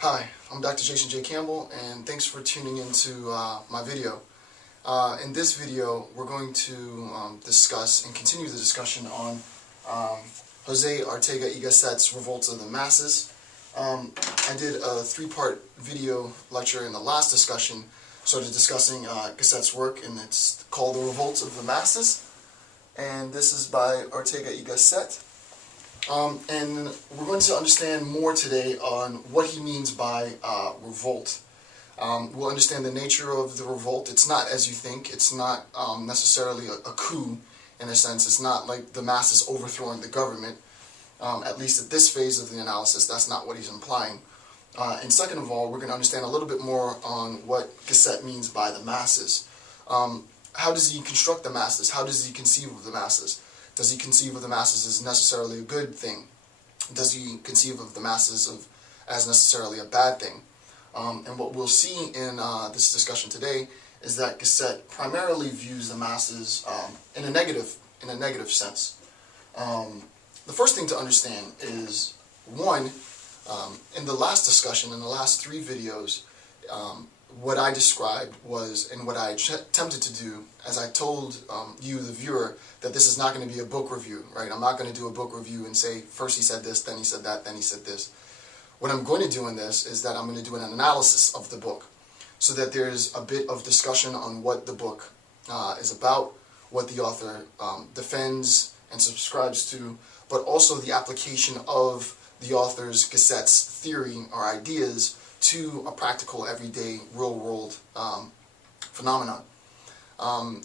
Hi, I'm Dr. Jason J. Campbell, and thanks for tuning into my video. In this video, we're going to discuss and continue the discussion on Jose Ortega y Gasset's Revolt of the Masses. I did a three-part video lecture in the last discussion, started discussing Gasset's work, and it's called The Revolt of the Masses. And this is by Ortega y Gasset. And we're going to understand more today on what he means by revolt. We'll understand the nature of the revolt. It's not as you think. It's not necessarily a coup in a sense. It's not like the masses overthrowing the government. At least at this phase of the analysis, that's not what he's implying. And second of all, we're going to understand a little bit more on what Gasset means by the masses. How does he construct the masses? How does he conceive of the masses? Does he conceive of the masses as necessarily a good thing? Does he conceive of the masses as necessarily a bad thing? And what we'll see in this discussion today is that Gasset primarily views the masses in a negative sense. The first thing to understand is, one, in the last discussion, in the last three videos, what I described was, and what I attempted to do, as I told you, the viewer, that this is not going to be a book review, right? I'm not going to do a book review and say, first he said this, then he said that, then he said this. What I'm going to do in this is that I'm going to do an analysis of the book, so that there's a bit of discussion on what the book is about, what the author defends and subscribes to, but also the application of the author's Gasset's theory or ideas to a practical, everyday, real-world phenomenon.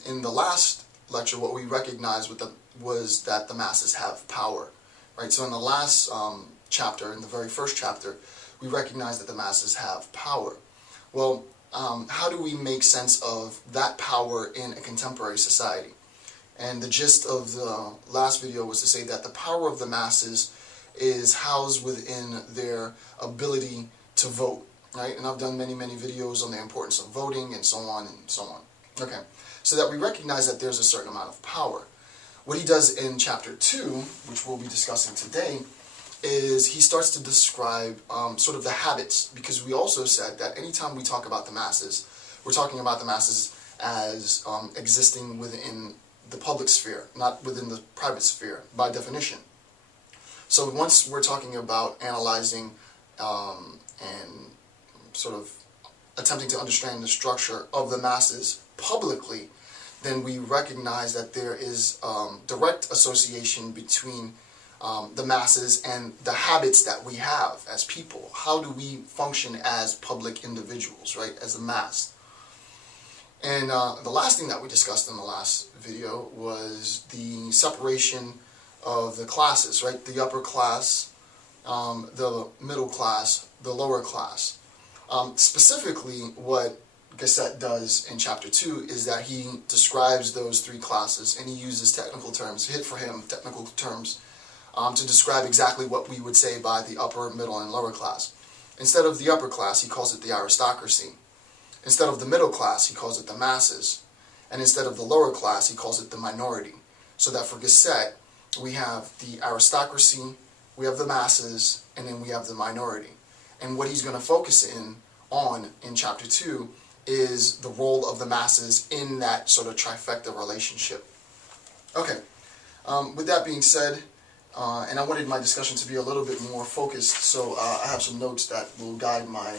In the last lecture, what we recognized was that the masses have power, right? So in the last chapter, in the very first chapter, we recognized that the masses have power. Well, how do we make sense of that power in a contemporary society? And the gist of the last video was to say that the power of the masses is housed within their ability to vote, right? And I've done many videos on the importance of voting and so on and so on. Okay, so that we recognize that there's a certain amount of power. What he does in chapter 2, which we'll be discussing today, is he starts to describe sort of the habits, because we also said that anytime we talk about the masses, we're talking about the masses as existing within the public sphere, not within the private sphere, by definition. So once we're talking about analyzing and sort of attempting to understand the structure of the masses publicly, then we recognize that there is direct association between the masses and the habits that we have as people. How do we function as public individuals, right, as a mass? And the last thing that we discussed in the last video was the separation of the classes, right? The upper class, the middle class, the lower class. Specifically, what Gasset does in chapter 2 is that he describes those three classes, and he uses technical terms, technical terms, to describe exactly what we would say by the upper, middle, and lower class. Instead of the upper class, he calls it the aristocracy. Instead of the middle class, he calls it the masses. And instead of the lower class, he calls it the minority. So that for Gasset, we have the aristocracy, we have the masses, and then we have the minority. And what he's going to focus on in chapter 2 is the role of the masses in that sort of trifecta relationship. Okay, with that being said, and I wanted my discussion to be a little bit more focused, so I have some notes that will guide my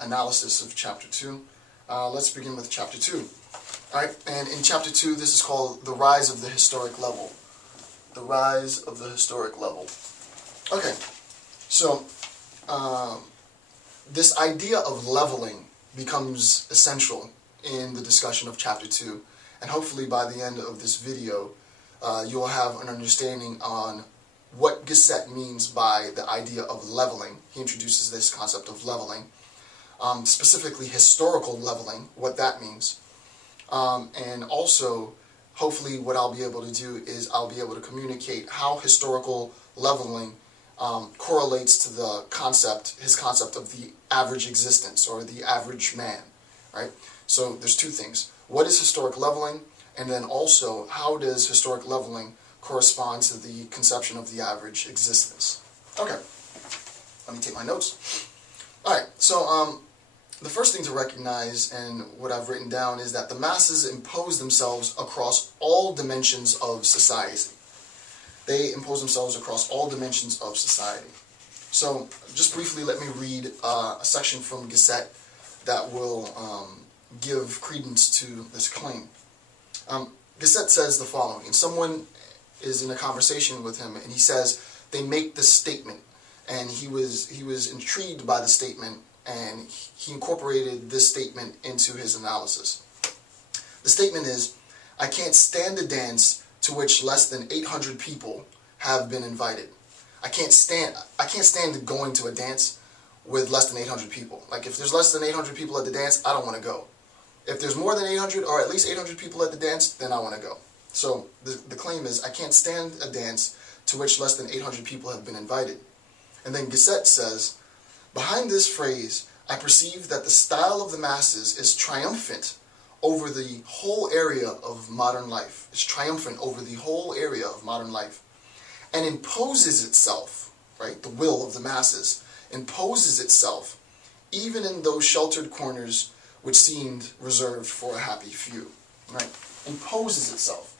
analysis of chapter 2. Let's begin with chapter 2. All right, and in chapter 2, this is called The Rise of the Historic Level. The Rise of the Historic Level. Okay, so this idea of leveling becomes essential in the discussion of chapter 2, and hopefully by the end of this video you'll have an understanding on what Gasset means by the idea of leveling. He introduces this concept of leveling, specifically historical leveling, what that means, and also hopefully what I'll be able to do is I'll be able to communicate how historical leveling correlates to the his concept of the average existence, or the average man, right? So there's two things. What is historic leveling? And then also, how does historic leveling correspond to the conception of the average existence? Okay, let me take my notes. Alright, so the first thing to recognize, and what I've written down, is that the masses impose themselves across all dimensions of society. They impose themselves across all dimensions of society. So, just briefly, let me read a section from Gasset that will give credence to this claim. Gasset says the following, and someone is in a conversation with him, and he says they make this statement, and he was intrigued by the statement, and he incorporated this statement into his analysis. The statement is, "I can't stand a dance to which less than 800 people have been invited." I can't stand going to a dance with less than 800 people. Like, if there's less than 800 people at the dance, I don't want to go. If there's more than 800, or at least 800 people at the dance, then I want to go. So the claim is, I can't stand a dance to which less than 800 people have been invited. And then Gasset says, "Behind this phrase, I perceive that the style of the masses is triumphant over the whole area of modern life." It's triumphant over the whole area of modern life. And imposes itself, right, the will of the masses, imposes itself even in those sheltered corners which seemed reserved for a happy few, right? Imposes itself.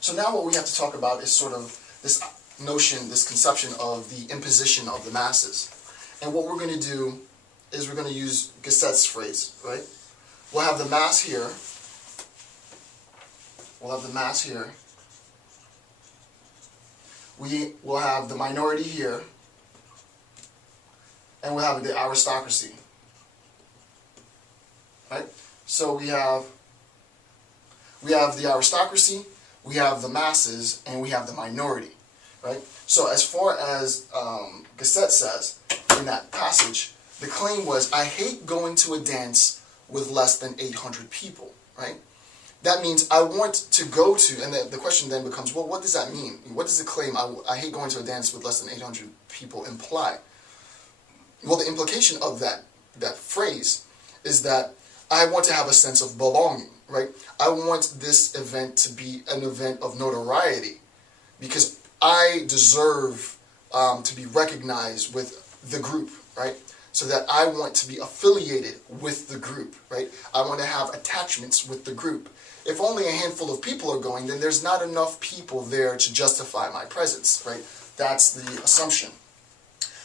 So now what we have to talk about is sort of this notion, this conception of the imposition of the masses. And what we're going to do is we're going to use Gasset's phrase, right? We'll have the mass here. We'll have the mass here. We will have the minority here. And we'll have the aristocracy. Right? So we have the aristocracy, we have the masses, and we have the minority. Right? So as far as Gasset says in that passage, the claim was, I hate going to a dance with less than 800 people. Right? That means I want to go to, and the question then becomes, well, what does that mean? What does the claim, I hate going to a dance with less than 800 people, imply? Well, the implication of that phrase is that I want to have a sense of belonging, right? I want this event to be an event of notoriety because I deserve to be recognized with the group, right? So that I want to be affiliated with the group, right? I want to have attachments with the group. If only a handful of people are going, then there's not enough people there to justify my presence, right? That's the assumption.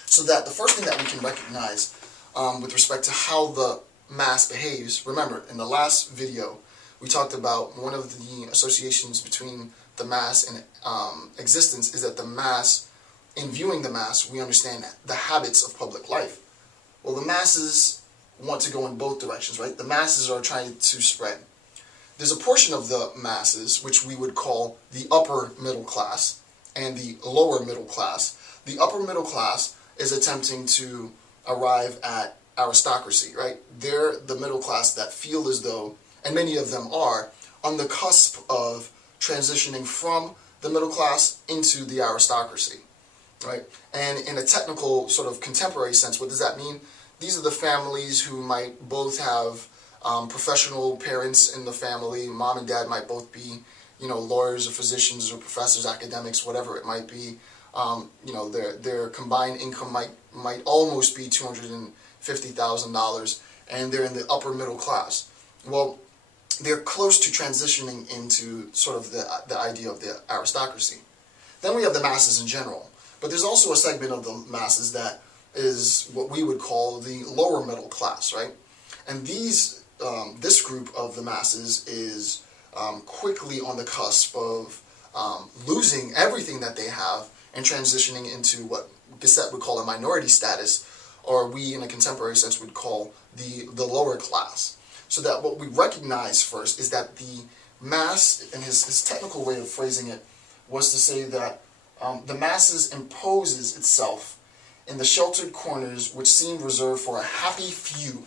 So that the first thing that we can recognize with respect to how the mass behaves, remember, in the last video, we talked about one of the associations between the mass and existence is that the mass, in viewing the mass, we understand the habits of public life. Well, the masses want to go in both directions, right? The masses are trying to spread. There's a portion of the masses, which we would call the upper middle class and the lower middle class. The upper middle class is attempting to arrive at aristocracy, right? They're the middle class that feel as though, and many of them are, on the cusp of transitioning from the middle class into the aristocracy, right? And in a technical sort of contemporary sense, what does that mean? These are the families who might both have professional parents in the family. Mom and dad might both be, lawyers or physicians or professors, academics, whatever it might be. Their combined income might almost be $250,000, and they're in the upper middle class. Well, they're close to transitioning into sort of the idea of the aristocracy. Then we have the masses in general, but there's also a segment of the masses that is what we would call the lower middle class, right? And this group of the masses is quickly on the cusp of losing everything that they have and transitioning into what Gasset would call a minority status, or we in a contemporary sense would call the lower class. So that what we recognize first is that the mass, and his technical way of phrasing it was to say that the masses imposes itself in the sheltered corners which seem reserved for a happy few,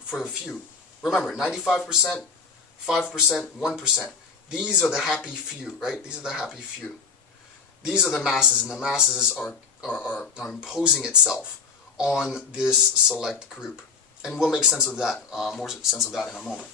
Remember, 95%, 5%, 1%. These are the happy few, right? These are the happy few. These are the masses, and the masses are imposing itself on this select group. And we'll make sense of that, more sense of that in a moment.